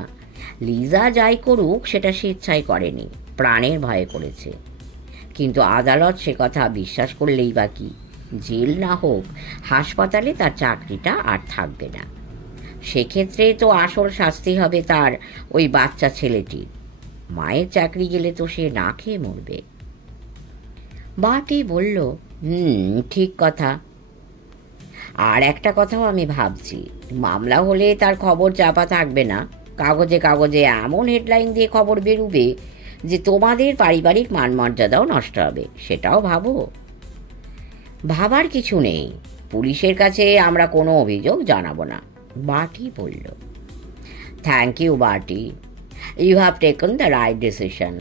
লিজা যাই করুক সেটা স্বেচ্ছায় করেনি, প্রাণের ভয়ে করেছে। কিন্তু আদালত সে কথা বিশ্বাস করলেই বা কি? জেল না হোক, হাসপাতালে তার চাকরিটা আর থাকবে না। সেক্ষেত্রে তো আসল শাস্তি হবে তার ওই বাচ্চা ছেলেটির। মায়ের চাকরি গেলে তো সে না খেয়ে মরবে। বাটি বলল, ঠিক কথা। আর একটা কথাও আমি ভাবছি, মামলা হলে তার খবর চাপা থাকবে না। কাগজে কাগজে এমন হেডলাইন দিয়ে খবর বেরুবে যে তোমাদের পারিবারিক মান মর্যাদাও নষ্ট হবে। সেটাও ভাবো। ভাবার কিছু নেই, পুলিশের কাছে আমরা কোনো অভিযোগ জানাবো না, বাটি বলল। Thank you Bati, you have taken the right decision.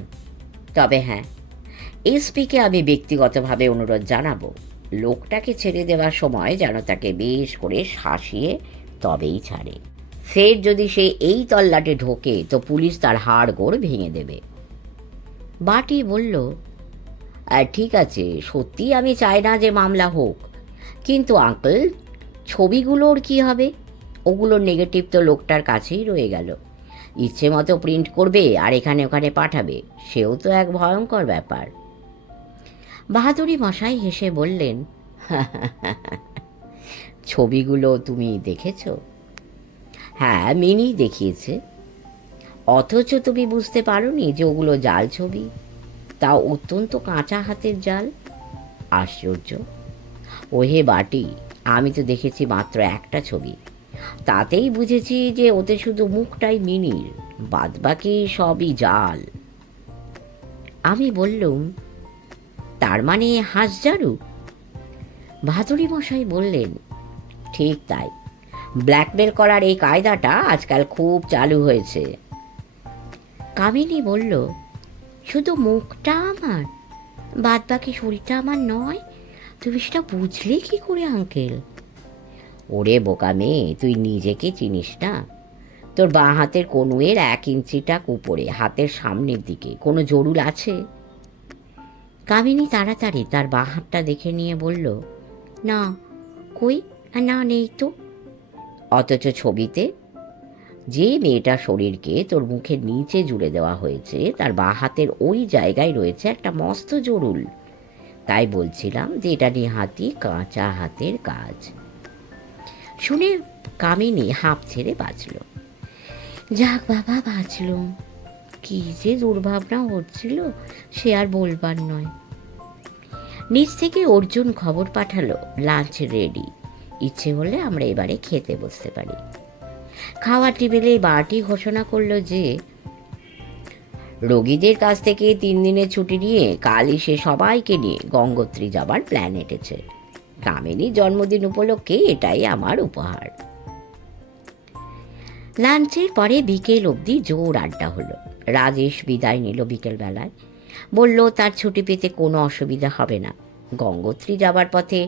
তবে হ্যাঁ, এসপিকে আমি ব্যক্তিগতভাবে অনুরোধ জানাবো, লোকটাকে ছেড়ে দেওয়ার সময় যেন তাকে বেশ করে শাসিয়ে তবেই ছাড়ে। ফের যদি সে এই তল্লাটে ঢোকে তো পুলিশ তার হাড় গোড় ভেঙে দেবে। বাটি বলল, ঠিক আছে, সত্যি আমি চাই না যে মামলা হোক, কিন্তু আঙ্কেল, ছবিগুলোর কি হবে? ওগুলোর নেগেটিভ তো লোকটার কাছেই রয়ে গেল। ইচ্ছে মতো প্রিন্ট করবে আর এখানে ওখানে পাঠাবে, সেও তো এক ভয়ঙ্কর ব্যাপার। বাহাদুরি মশাই হেসে বললেন, ছবিগুলো তুমি দেখেছ? হ্যাঁ, মিনি দেখিয়েছে। অথচ তুমি বুঝতে পারোনি যে ওগুলো জাল ছবি, তাও অত্যন্ত কাঁচা হাতের জাল। আশ্চর্য। ওহে বাটি, আমি তো দেখেছি মাত্র একটা ছবি, তাতেই বুঝেছি যে ওতে শুধু মুখটাই মিনির, বাদবাকি সবই জাল। আমি বললুম, তার মানে হাঁসঝাড়ু? ভাদুরী মশাই বললেন, ঠিক তাই। ব্ল্যাকমেল করার এই কায়দাটা আজকাল খুব চালু হয়েছে। কামিনী বলল, শুধু মুখটা আমার, বাদবাকি শরীরটা আমার নয়? তুমি সেটা বুঝলে কি করে আঙ্কেল? ওরে বোকা মেয়ে, তুই নিজেকে চিনিস না? তোর বাঁ হাতের কনুয়ের 1 ইঞ্চিটা উপরে হাতের সামনের দিকে কোনো জরুল আছে? কামিনী তাড়াতাড়ি তার বাঁ হাতটা দেখে নিয়ে বলল, না, কই, না, নেই তো। অথচ ছবিতে যে মেয়েটার শরীরকে তোর মুখের নিচে জুড়ে দেওয়া হয়েছে তার বাঁ হাতের ওই জায়গায় রয়েছে একটা মস্ত জরুল। তাই বলছিলাম যে এটা নেহাতি কাঁচা হাতের কাজ। শুনে কামিনী হাঁপ ছেড়ে বাঁচল। যাক বাবা, বাঁচলুম। কি যে দুর্ভাবনা হচ্ছিল সে আর বলবার নয়। নিচ থেকে অর্জুন খবর পাঠালো, লাঞ্চ রেডি, ইচ্ছে হলে আমরা এবারে খেতে বসতে পারি। খাওয়ার টেবিলে বাটি ঘোষণা করলো যে রোগীদের কাছ থেকে 3 দিনের ছুটি নিয়ে কালই সে সবাইকে নিয়ে গঙ্গোত্রী যাবার প্ল্যান এঁটেছে। কামিনীর জন্মদিন উপলক্ষে এটাই আমার উপহার। লাঞ্চের পরে বিকেল অবধি জোর আড্ডা হলো। রাজেশ বিদায় নিল বিকেলবেলায়, বলল তার ছুটি পেতে কোনো অসুবিধা হবে না। গঙ্গোত্রী যাবার পথে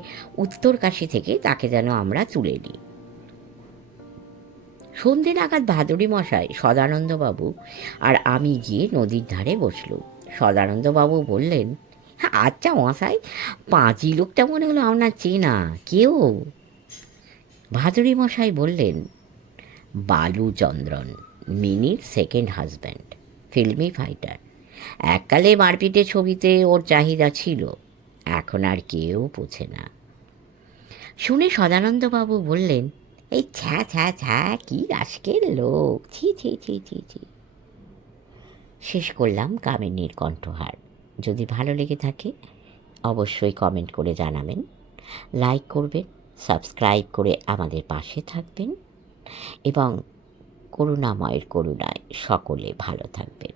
উত্তরকাশী থেকে তাকে যেন আমরা তুলে নিই। সন্ধে নাগাদ ভাদুরী মশাই, সদানন্দবাবু আর আমি গিয়ে নদীর ধারে বসলুম। সদানন্দবাবু বললেন, আচ্ছা মশাই, পাঁচি লোকটা মনে হলো আপনার চেনা কেউ? ভাদুরী মশাই বললেন, বালুচন্দ্রন, মিনির সেকেন্ড হাজব্যান্ড, ফিল্মি ফাইটার। এককালে মারপিটে ছবিতে ওর চাহিদা ছিল, এখন আর কেউ পোছে না। শুনে সদানন্দবাবু বললেন, এই ছ্যা ছ্যা ছ্যা, কি আজকের লোক, ছি ছি ছি ছি ছি। শেষ করলাম কামিনীর কণ্ঠহার। যদি ভালো লেগে থাকে অবশ্যই কমেন্ট করে জানাবেন, লাইক করবেন, সাবস্ক্রাইব করে আমাদের পাশে থাকবেন এবং করুণাময়ের করুণায় সকলে ভালো থাকবেন।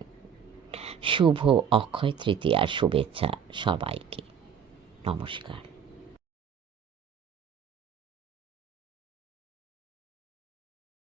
শুভ অক্ষয় তৃতীয়ার শুভেচ্ছা সবাইকে। নমস্কার।